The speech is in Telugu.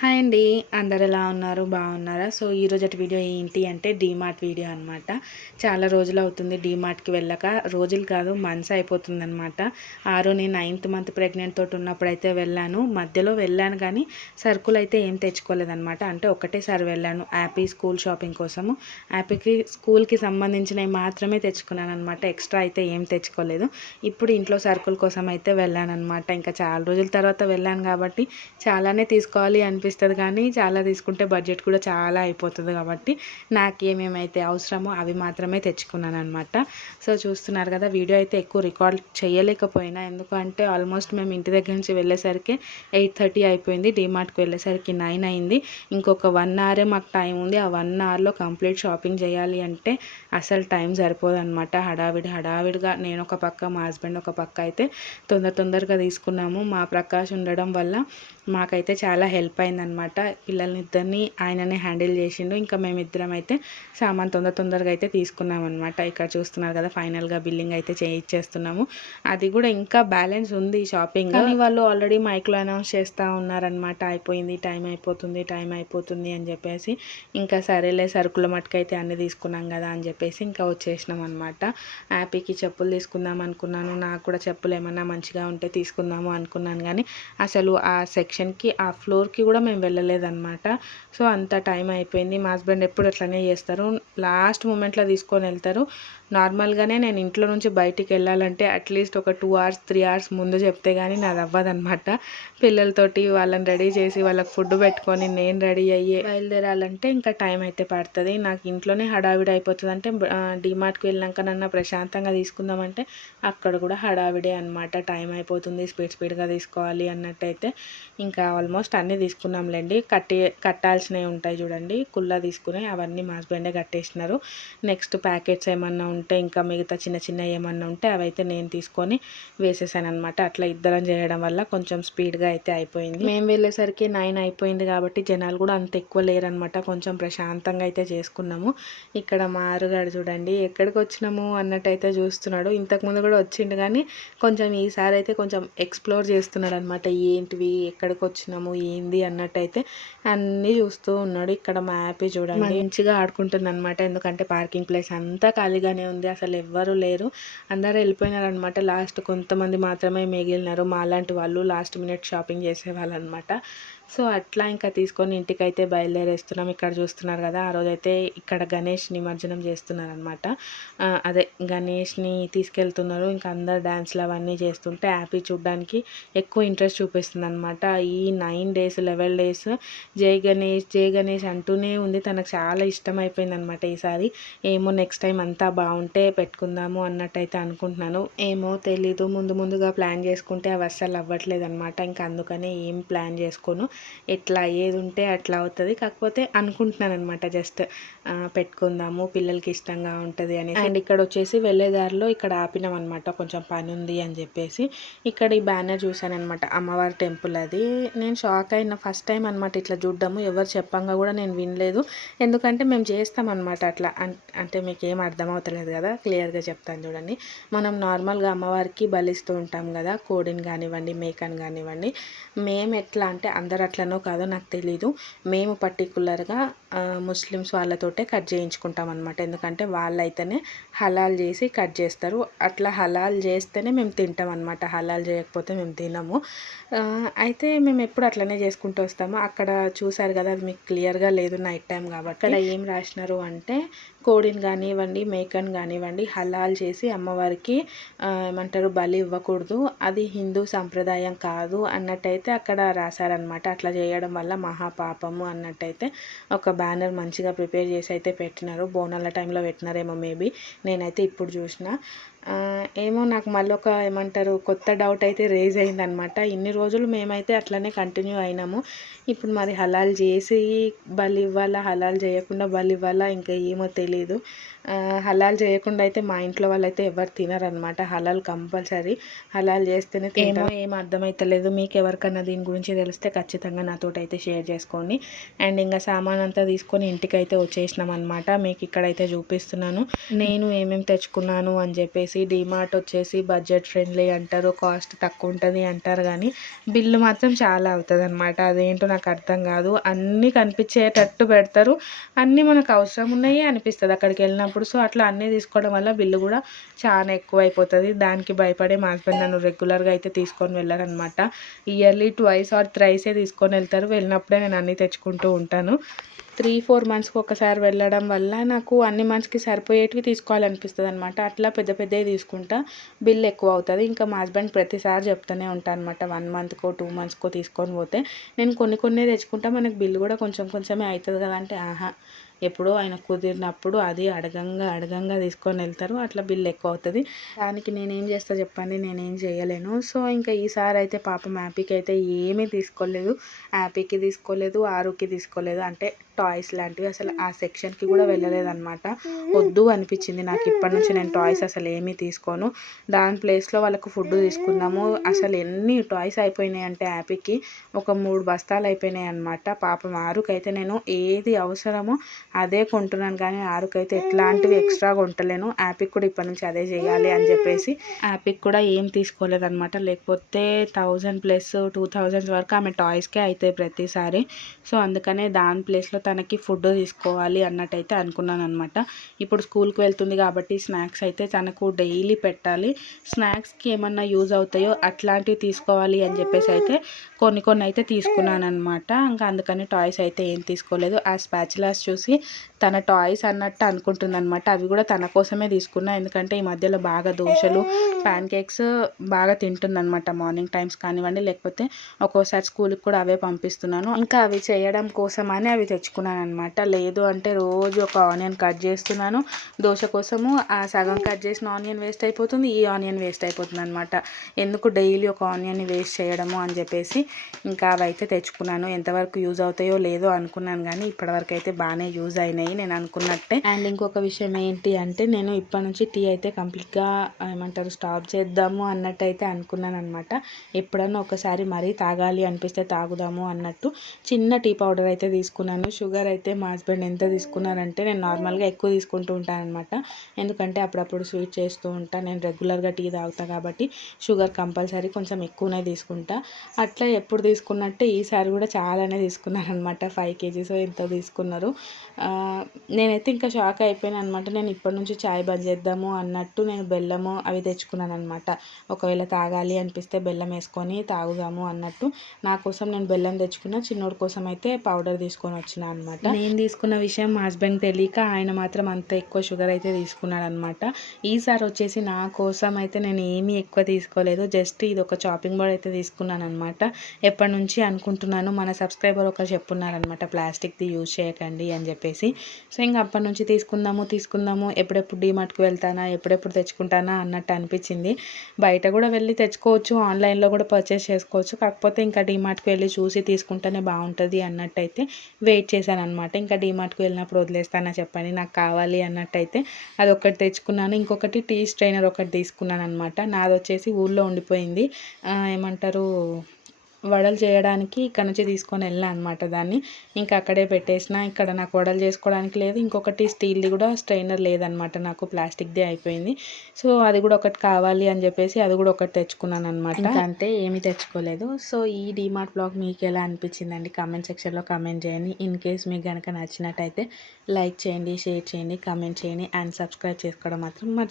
Hi, అండి. అందరు ఎలా ఉన్నారు? బాగున్నారా? సో ఈరోజు వీడియో ఏంటి అంటే డీమార్ట్ వీడియో అనమాట చాలా రోజులు అవుతుంది డీమార్ట్కి వెళ్ళక. రోజులు కాదు మంత్స్ అయిపోతుంది అనమాట ఆరో నేను నైన్త్ మంత్ ప్రెగ్నెంట్ తోటి ఉన్నప్పుడు అయితే వెళ్ళాను. మధ్యలో వెళ్ళాను కానీ సరుకులు అయితే ఏం తెచ్చుకోలేదనమాట అంటే ఒకటేసారి వెళ్ళాను. యాపీ స్కూల్ షాపింగ్ కోసము. యాపీకి స్కూల్కి సంబంధించినవి మాత్రమే తెచ్చుకున్నాను అనమాట ఎక్స్ట్రా అయితే ఏం తెచ్చుకోలేదు. ఇప్పుడు ఇంట్లో సరుకుల కోసం అయితే వెళ్ళాను అనమాట ఇంకా చాలా రోజుల తర్వాత వెళ్ళాను కాబట్టి చాలానే తీసుకోవాలి అనిపిస్తుంది. ఉంటుంది కానీ చాలా తీసుకుంటే బడ్జెట్ కూడా చాలా అయిపోతుంది కాబట్టి నాకు ఏమేమైతే అవసరమో అవి మాత్రమే తెచ్చుకున్నాను అనమాట సో చూస్తున్నారు కదా వీడియో అయితే ఎక్కువ రికార్డ్ చేయలేకపోయినా. ఎందుకంటే ఆల్మోస్ట్ మేము ఇంటి దగ్గర నుంచి వెళ్ళేసరికి ఎయిట్ థర్టీ అయిపోయింది డిమార్ట్కి వెళ్ళేసరికి నైన్ అయింది. ఇంకొక వన్ అవరే మాకు టైం ఉంది. ఆ వన్ అవర్లో కంప్లీట్ షాపింగ్ చేయాలి అంటే అసలు టైం సరిపోదన్నమాట. హడావిడి హడావిడిగా నేను ఒక పక్క మా హస్బెండ్ ఒక పక్క అయితే తొందర తొందరగా తీసుకున్నాము. మా ప్రకాష్ ఉండడం వల్ల మాకైతే చాలా హెల్ప్ అయిందనమాట అనమాట ఆయననే హ్యాండిల్ చేసిండు. ఇంకా మేమిద్దరం అయితే సామాన్ తొందర తొందరగా అయితే తీసుకున్నాం అనమాట ఇక్కడ చూస్తున్నారు కదా ఫైనల్గా బిల్లింగ్ అయితే చేయించేస్తున్నాము అది కూడా ఇంకా బ్యాలెన్స్ ఉంది షాపింగ్ కానీ వాళ్ళు ఆల్రెడీ మైక్లో అనౌన్స్ చేస్తూ ఉన్నారనమాట అయిపోయింది టైం అయిపోతుంది టైం అయిపోతుంది అని చెప్పేసి. ఇంకా సరేలే సరుకుల మట్టుకైతే అన్ని తీసుకున్నాం కదా అని చెప్పేసి ఇంకా వచ్చేసినాం అనమాట హ్యాపీకి చెప్పులు తీసుకుందాం అనుకున్నాను. నాకు కూడా చెప్పులు ఏమన్నా మంచిగా ఉంటే తీసుకుందాము అనుకున్నాను. కానీ అసలు ఆ సెక్షన్ సెక్షన్కి ఆ ఫ్లోర్కి కూడా మేము వెళ్ళలేదన్నమాట. సో అంత టైం అయిపోయింది. మా హస్బెండ్ ఎప్పుడు అట్లనే చేస్తారు. లాస్ట్ మూమెంట్లో తీసుకొని వెళ్తారు. నార్మల్గానే నేను ఇంట్లో నుంచి బయటికి వెళ్ళాలంటే అట్లీస్ట్ ఒక టూ అవర్స్ త్రీ అవర్స్ ముందు చెప్తే కానీ నాది అవ్వదనమాట పిల్లలతోటి వాళ్ళని రెడీ చేసి వాళ్ళకి ఫుడ్ పెట్టుకొని నేను రెడీ అయ్యి బయలుదేరాలంటే ఇంకా టైం అయితే పడుతుంది. నాకు ఇంట్లోనే హడావిడి అయిపోతుంది అంటే డిమార్ట్కి వెళ్ళినాక నన్ను ప్రశాంతంగా తీసుకుందామంటే అక్కడ కూడా హడావిడే అనమాట టైం అయిపోతుంది స్పీడ్ స్పీడ్గా తీసుకోవాలి అన్నట్టయితే. ఇంకా ఆల్మోస్ట్ అన్నీ తీసుకున్నాంలేండి. కట్టి కట్టాల్సినవి ఉంటాయి చూడండి. కుల్లా తీసుకుని అవన్నీ మా హస్బెండే కట్టేసినారు. నెక్స్ట్ ప్యాకెట్స్ ఏమన్నా ఉంటే ఇంకా మిగతా చిన్న చిన్న ఏమన్నా ఉంటే అవైతే నేను తీసుకొని వేసేసాను అనమాట అట్లా ఇద్దరం చేయడం వల్ల కొంచెం స్పీడ్గా అయితే అయిపోయింది. మేము వెళ్ళేసరికి నైన్ అయిపోయింది కాబట్టి జనాలు కూడా అంత ఎక్కువ లేరనమాట కొంచెం ప్రశాంతంగా అయితే చేసుకున్నాము. ఇక్కడ మారుగాడు చూడండి ఎక్కడికి వచ్చినాము అన్నట్టయితే చూస్తున్నాడు. ఇంతకుముందు కూడా వచ్చిండు కానీ కొంచెం ఈసారి అయితే కొంచెం ఎక్స్ప్లోర్ చేస్తున్నాడు అనమాట ఏంటివి ఎక్కడికి వచ్చినాము ఏంది అన్నట్టయితే అన్నీ చూస్తూ ఉన్నాడు. ఇక్కడ మ్యాప్ చూడండి. మంచిగా ఆడుకుంటుంది అనమాట ఎందుకంటే పార్కింగ్ ప్లేస్ అంతా ఖాళీగానే ఉంది. అసలు ఎవ్వరు లేరు. అందరూ వెళ్ళిపోయినారనమాట లాస్ట్ కొంతమంది మాత్రమే మిగిలినారు. మా లాంటి వాళ్ళు లాస్ట్ మినిట్ షాపింగ్ చేసేవాళ్ళు అనమాట సో అట్లా ఇంకా తీసుకొని ఇంటికైతే బయలుదేరేస్తున్నాం. ఇక్కడ చూస్తున్నారు కదా ఆ రోజైతే ఇక్కడ గణేష్ నిమజ్జనం చేస్తున్నారు అనమాట అదే గణేష్ని తీసుకెళ్తున్నారు. ఇంకా అందరు డ్యాన్స్లు అవన్నీ చేస్తుంటే హ్యాపీ చూడడానికి ఎక్కువ ఇంట్రెస్ట్ చూపిస్తుంది అనమాట ఈ నైన్ డేస్ లెవెన్ డేస్ జై గణేష్ జై గణేష్ అంటూనే ఉంది. తనకు చాలా ఇష్టం అయిపోయింది అనమాట ఈసారి. ఏమో నెక్స్ట్ టైం అంతా బాగుంటే పెట్టుకుందాము అన్నట్టయితే అనుకుంటున్నాను. ఏమో తెలీదు. ముందు ముందుగా ప్లాన్ చేసుకుంటే అవి అస్సలు అవ్వట్లేదు అనమాట ఇంకా అందుకనే ఏం ప్లాన్ చేసుకోను. ఎట్లా ఏది ఉంటే అట్లా అవుతుంది. కాకపోతే అనుకుంటున్నాను అనమాట జస్ట్ పెట్టుకుందాము పిల్లలకి ఇష్టంగా ఉంటుంది అని అండ్ ఇక్కడ వచ్చేసి వెళ్ళే దారిలో ఇక్కడ ఆపినాం అనమాట కొంచెం పని ఉంది అని చెప్పేసి. ఇక్కడ ఈ బ్యానర్ చూసాను అనమాట అమ్మవారి టెంపుల్ అది. నేను షాక్ అయిన ఫస్ట్ టైం అనమాట ఇట్లా చూడ్డము. ఎవరు చెప్పంగా కూడా నేను వినలేదు. ఎందుకంటే మేము చేస్తాం అట్లా. అంటే మీకు ఏం అర్థమవుతలేదు కదా క్లియర్గా చెప్తాను చూడండి. మనం నార్మల్గా అమ్మవారికి బలిస్తూ ఉంటాం కదా కోడిని కానివ్వండి మేకని కానివ్వండి. మేము ఎట్లా అంటే అందరు అట్లనో కాదో నాకు తెలీదు. మేము పర్టికులర్గా ముస్లిమ్స్ వాళ్ళతోటే కట్ చేయించుకుంటాం అనమాట ఎందుకంటే వాళ్ళైతేనే హలాల్ చేసి కట్ చేస్తారు. అట్లా హలాల్ చేస్తేనే మేము తింటాం అనమాట హలాల్ చేయకపోతే మేము తినము. అయితే మేము ఎప్పుడు అట్లనే చేసుకుంటూ వస్తాము. అక్కడ చూసారు కదా అది మీకు క్లియర్గా లేదు నైట్ టైం కాబట్టి. అక్కడ ఏం రాసినారు అంటే కోడిని కానివ్వండి మేకని కానివ్వండి హలాల్ చేసి అమ్మవారికి ఏమంటారు బలి ఇవ్వకూడదు. అది హిందూ సంప్రదాయం కాదు అన్నట్టయితే అక్కడ రాశారనమాట అట్లా చేయడం వల్ల మహాపాపము అన్నట్టయితే ఒక బ్యానర్ మంచిగా ప్రిపేర్ చేసి అయితే పెట్టినారు. బోనాల టైంలో పెట్టినారేమో మేబీ. నేనైతే ఇప్పుడు చూసిన. ఏమో నాకు మళ్ళీ ఒక ఏమంటారు కొత్త డౌట్ అయితే రేజ్ అయిందనమాట ఇన్ని రోజులు మేమైతే అట్లనే కంటిన్యూ అయినాము. ఇప్పుడు మరి హలాల్ చేసి బలి ఇవ్వాలా హలాల్ చేయకుండా బలి ఇవ్వాలా ఇంకా ఏమో తెలియదు హలాల్ చేయకుండా అయితే మా ఇంట్లో వాళ్ళైతే ఎవరు తినరనమాట హలాల్ కంపల్సరీ హలాల్ చేస్తేనే ఏమో ఏం అర్థమైతలేదు. మీకు ఎవరికన్నా దీని గురించి తెలిస్తే ఖచ్చితంగా నాతో అయితే షేర్ చేసుకోండి. అండ్ ఇంకా సామాన్ అంతా తీసుకొని ఇంటికి అయితే వచ్చేసినాం అనమాట మీకు ఇక్కడైతే చూపిస్తున్నాను. నేను ఏమేమి తెచ్చుకున్నాను అని చెప్పేసి డీమార్ట్ వచ్చేసి బడ్జెట్ ఫ్రెండ్లీ అంటారు కాస్ట్ తక్కువ ఉంటుంది అంటారు కానీ బిల్లు మాత్రం చాలా అవుతుంది అనమాట అదేంటో నాకు అర్థం కాదు. అన్నీ కనిపించేటట్టు పెడతారు. అన్నీ మనకు అవసరం ఉన్నాయి అనిపిస్తుంది. అక్కడికి వెళ్ళినప్పుడు సో అట్లా అన్నీ తీసుకోవడం వల్ల బిల్లు కూడా చాలా ఎక్కువ అయిపోతుంది దానికి భయపడే మా హస్బెండ్ నన్ను రెగ్యులర్గా అయితే తీసుకొని వెళ్ళారనమాట. ఇయర్లీ ట్వైస్ ఆర్ త్రైసే తీసుకొని వెళ్తారు. వెళ్ళినప్పుడే నేను అన్నీ తెచ్చుకుంటూ ఉంటాను. త్రీ ఫోర్ మంత్స్కి ఒకసారి వెళ్ళడం వల్ల నాకు అన్ని మంత్స్కి సరిపోయేటివి తీసుకోవాలనిపిస్తుంది అనమాట అట్లా పెద్ద పెద్దవి తీసుకుంటా బిల్ ఎక్కువ అవుతుంది ఇంకా మా హస్బెండ్ ప్రతిసారి చెప్తూనే ఉంటాను అనమాట వన్ మంత్కో టూ మంత్స్కో తీసుకొని పోతే. నేను కొన్ని కొన్ని తెచ్చుకుంటా. మనకు బిల్ కూడా కొంచెం కొంచెమే అవుతుంది కదా అంటే ఆహా. ఎప్పుడో ఆయన కుదిరినప్పుడు అది అడగంగా అడగంగా తీసుకొని వెళ్తారు. అట్లా బిల్ ఎక్కువ అవుతుంది దానికి నేనేం చేస్తా చెప్పండి నేనేం చేయలేను. సో ఇంకా ఈసారి అయితే పాపం హ్యాపీకి అయితే ఏమీ తీసుకోలేదు. హ్యాపీకి తీసుకోలేదు ఆరుకి తీసుకోలేదు. అంటే టాయ్స్ లాంటివి అసలు ఆ సెక్షన్కి కూడా వెళ్ళలేదన్నమాట. వద్దు అనిపించింది నాకు ఇప్పటి నుంచి నేను టాయ్స్ అసలు ఏమీ తీసుకోను. దాని ప్లేస్లో వాళ్ళకు ఫుడ్ తీసుకుందాము. అసలు ఎన్ని టాయ్స్ అయిపోయినాయి అంటే యాపీకి ఒక మూడు బస్తాలు అయిపోయినాయి అనమాట పాపం ఆరుకైతే నేను ఏది అవసరమో అదే కొంటున్నాను కానీ ఆరుకైతే ఎట్లాంటివి ఎక్స్ట్రా కొంటలేను. యాపిక్ కూడా ఇప్పటి నుంచి అదే చేయాలి అని చెప్పేసి యాపిక్ కూడా ఏం తీసుకోలేదన్నమాట. లేకపోతే థౌజండ్ ప్లస్ టూ థౌజండ్స్ వరకు ఆమె టాయ్స్కే అవుతాయి ప్రతిసారి. సో అందుకనే దాని ప్లేస్లో తనకి ఫుడ్ తీసుకోవాలి అన్నట్టయితే అనుకున్నాను అనమాట ఇప్పుడు స్కూల్కి వెళ్తుంది కాబట్టి స్నాక్స్ అయితే తనకు డైలీ పెట్టాలి. స్నాక్స్కి ఏమన్నా యూజ్ అవుతాయో అట్లాంటివి తీసుకోవాలి అని చెప్పేసి అయితే కొన్ని కొన్ని అయితే తీసుకున్నాను అనమాట ఇంకా అందుకని టాయ్స్ అయితే ఏం తీసుకోలేదు. ఆ స్పాచులాస్ చూసి తన టాయ్స్ అన్నట్టు అనుకుంటుంది అనమాట అవి కూడా తన కోసమే తీసుకున్నా. ఎందుకంటే ఈ మధ్యలో బాగా దోశలు ప్యాన్ కేక్స్ బాగా తింటుందన్నమాట మార్నింగ్ టైమ్స్ కానివ్వండి లేకపోతే ఒక్కోసారి స్కూల్కి కూడా అవే పంపిస్తున్నాను. ఇంకా అవి చేయడం కోసమని అవి తెచ్చుకున్నాను అనమాట లేదు అంటే రోజు ఒక ఆనియన్ కట్ చేస్తున్నాను. దోశ కోసము ఆ సగం కట్ చేసిన ఆనియన్ వేస్ట్ అయిపోతుంది. ఈ ఆనియన్ వేస్ట్ అయిపోతుంది అనమాట ఎందుకు డైలీ ఒక ఆనియన్ని వేస్ట్ చేయడము అని చెప్పేసి ఇంకా అవి అయితే తెచ్చుకున్నాను. ఎంతవరకు యూజ్ అవుతాయో లేదో అనుకున్నాను కానీ ఇప్పటివరకు అయితే బాగానే యూజ్ అయినాయి నేను అనుకున్నట్టే. అండ్ ఇంకొక విషయం ఏంటి అంటే నేను ఇప్పటి నుంచి టీ అయితే కంప్లీట్గా ఏమంటారు స్టాప్ చేద్దాము అన్నట్టు అయితే అనుకున్నాను అనమాట ఎప్పుడన్నా ఒకసారి మరీ తాగాలి అనిపిస్తే తాగుదాము అన్నట్టు చిన్న టీ పౌడర్ అయితే తీసుకున్నాను. షుగర్ అయితే మా హస్బెండ్ ఎంత తీసుకున్నారంటే నేను నార్మల్గా ఎక్కువ తీసుకుంటూ ఉంటాను అనమాట ఎందుకంటే అప్పుడప్పుడు స్వీట్ చేస్తూ ఉంటాను నేను రెగ్యులర్గా టీ తాగుతా కాబట్టి షుగర్ కంపల్సరీ కొంచెం ఎక్కువనే తీసుకుంటా. అట్లా ఎప్పుడు తీసుకున్నట్టే ఈసారి కూడా చాలానే తీసుకున్నారనమాట ఫైవ్ కేజీస్ ఎంతో తీసుకున్నారు. నేనైతే ఇంకా షాక్ అయిపోయాను అనమాట నేను ఇప్పటి నుంచి చాయ్ బంద్ చేద్దాము అన్నట్టు నేను బెల్లము అవి తెచ్చుకున్నాను అనమాట ఒకవేళ తాగాలి అనిపిస్తే బెల్లం వేసుకొని తాగుదాము అన్నట్టు. నా కోసం నేను బెల్లం తెచ్చుకున్న చిన్నోడి కోసం అయితే పౌడర్ తీసుకొని వచ్చిన అనమాట నేను తీసుకున్న విషయం మా హస్బెండ్ తెలియక ఆయన మాత్రం అంత ఎక్కువ షుగర్ అయితే తీసుకున్నాడు అనమాట ఈసారి వచ్చేసి నా కోసం అయితే నేను ఏమీ ఎక్కువ తీసుకోలేదు. జస్ట్ ఇది ఒక చాపింగ్ బోర్డ్ అయితే తీసుకున్నాను అనమాట ఎప్పటి నుంచి అనుకుంటున్నాను మన సబ్స్క్రైబర్ ఒకరు చెప్పున్నారనమాట ప్లాస్టిక్ది యూజ్ చేయకండి అని చెప్పేసి. సో ఇంకా అప్పటి నుంచి తీసుకుందాము తీసుకుందాము ఎప్పుడెప్పుడు డీమార్ట్కి వెళ్తానా ఎప్పుడెప్పుడు తెచ్చుకుంటానా అన్నట్టు అనిపించింది. బయట కూడా వెళ్ళి తెచ్చుకోవచ్చు ఆన్లైన్లో కూడా పర్చేస్ చేసుకోవచ్చు. కాకపోతే ఇంకా డీమార్ట్కి వెళ్ళి చూసి తీసుకుంటేనే బాగుంటుంది అన్నట్టయితే వెయిట్ చేశాను అనమాట ఇంకా డీమార్ట్కి వెళ్ళినప్పుడు వదిలేస్తానా చెప్పండి నాకు కావాలి అన్నట్టయితే అది ఒకటి తెచ్చుకున్నాను. ఇంకొకటి టీ స్ట్రైనర్ ఒకటి తీసుకున్నాను అనమాట నాది వచ్చేసి ఊళ్ళో ఉండిపోయింది. ఏమంటారు వడలు చేయడానికి ఇక్కడ నుంచి తీసుకొని వెళ్ళాను అనమాట దాన్ని. ఇంకా అక్కడే పెట్టేసిన ఇక్కడ నాకు వడలు చేసుకోవడానికి లేదు. ఇంకొకటి స్టీల్ది కూడా స్ట్రైనర్ లేదనమాట నాకు ప్లాస్టిక్ది అయిపోయింది. సో అది కూడా ఒకటి కావాలి అని చెప్పేసి అది కూడా ఒకటి తెచ్చుకున్నాను అనమాట అంతే ఏమీ తెచ్చుకోలేదు. సో ఈ డిమార్ట్ బ్లాగ్ మీకు ఎలా అనిపించిందండి? కామెంట్ సెక్షన్లో కామెంట్ చేయండి. ఇన్ కేస్ మీకు కనుక నచ్చినట్టయితే లైక్ చేయండి షేర్ చేయండి కామెంట్ చేయండి అండ్ సబ్స్క్రైబ్ చేసుకోవడం మాత్రం మర్చి